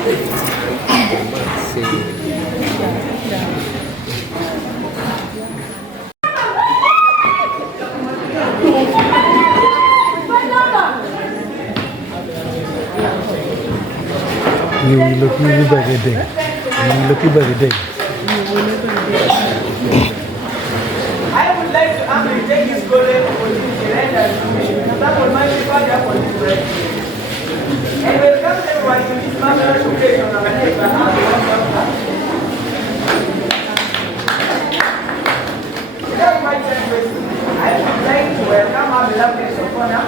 You look by the day. You look by the day. I would like to undertake this golden opportunity and that was my father for this break. And welcome everyone to this marvelous occasion of our without my time wasting, I would like to welcome our beloved guest of honor.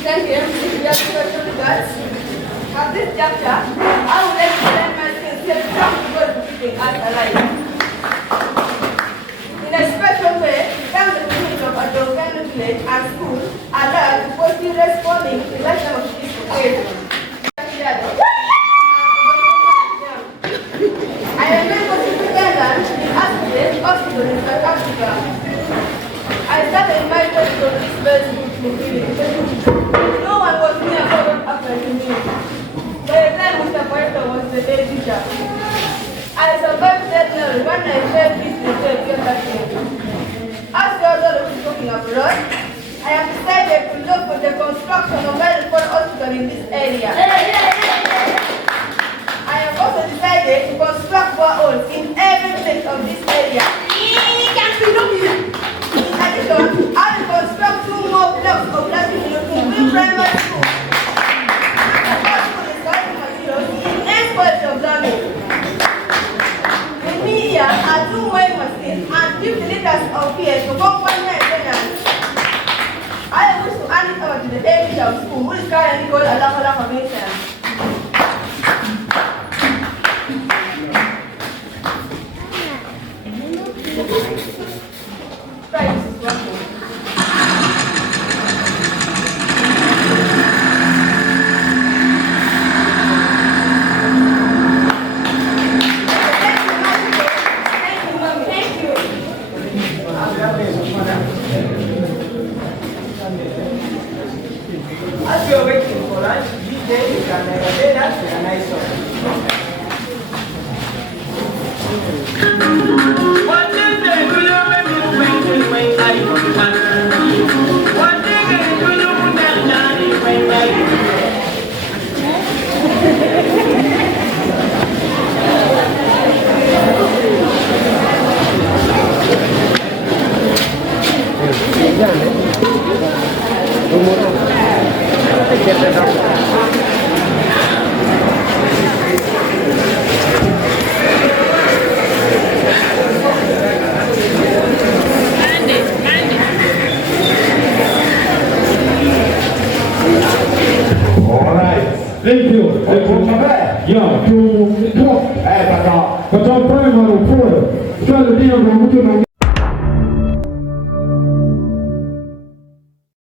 Thank you. We are special regards. At this juncture, I would like to send my sincere thanks to keeping us alive. In a special way, thank the people of Patongo village and school alert for still responding to the lesson of this occasion. I am member of the Acoli Hospital in South Africa. I started invited to this very good village. No one was near followed after me. By the time Mr. Patongo was the day teacher, I survived that nerve when I shared this with you that day. As the other was talking abroad, I have decided to look for the construction of a hospital in this area. I have also decided to construct boreholes in every place of this area. In addition, I will construct 2 more blocks of plastic in primary school. With me here are 2 weighing machines and 50 liters of beer to accompany maintenance. I wish to hand it over to the head teacher of school, who is currently called Acholi for maintenance. As you are waiting for lunch, this day you can entertain us with a nice song. One day do you make me when I one day do you when Thank you. Yeah, to talk. But I'm praying for the poor.